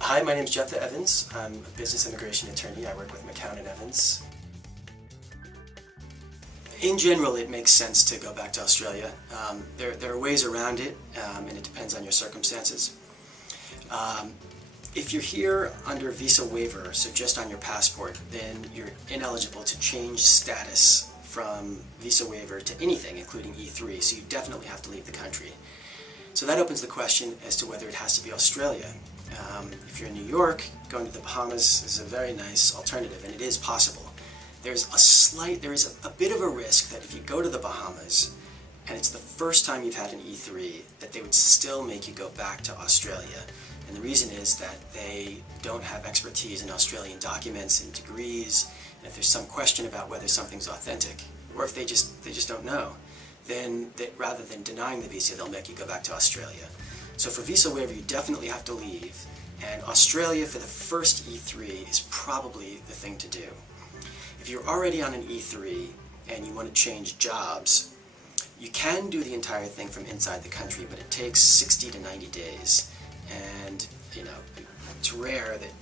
Hi, my name is Jeff Evans. I'm a business immigration attorney. I work with McCown & Evans. In general, it makes sense to go back to Australia. There are ways around it, and it depends on your circumstances. If you're here under visa waiver, so just on your passport, then you're ineligible to change status from visa waiver to anything, including E3, so you definitely have to leave the country. So that opens the question as to whether it has to be Australia. If you're in New York, going to the Bahamas is a very nice alternative, and it is possible. There is a bit of a risk that if you go to the Bahamas, and it's the first time you've had an E3, that they would still make you go back to Australia. And the reason is that they don't have expertise in Australian documents and degrees, and if there's some question about whether something's authentic, or if they just don't know, then rather than denying the visa, they'll make you go back to Australia. So for visa waiver, you definitely have to leave, and Australia for the first E3 is probably the thing to do. If you're already on an E3 and you want to change jobs, you can do the entire thing from inside the country, but it takes 60 to 90 days. And it's rare that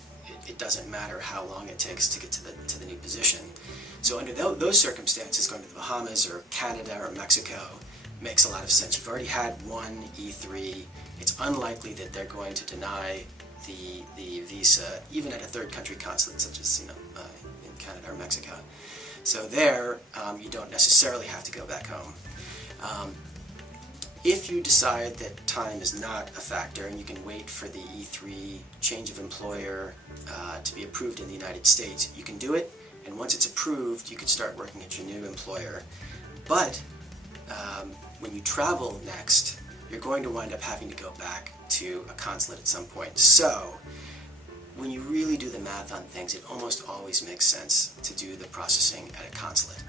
it doesn't matter how long it takes to get to the new position. So under those circumstances, going to the Bahamas or Canada or Mexico makes a lot of sense. You've already had one E3. It's unlikely that they're going to deny the visa, even at a third country consulate, such as in Canada or Mexico. So there, you don't necessarily have to go back home. If you decide that time is not a factor and you can wait for the E3 change of employer to be approved in the United States, you can do it, and once it's approved, you can start working at your new employer. But when you travel next, you're going to wind up having to go back to a consulate at some point. So when you really do the math on things, it almost always makes sense to do the processing at a consulate.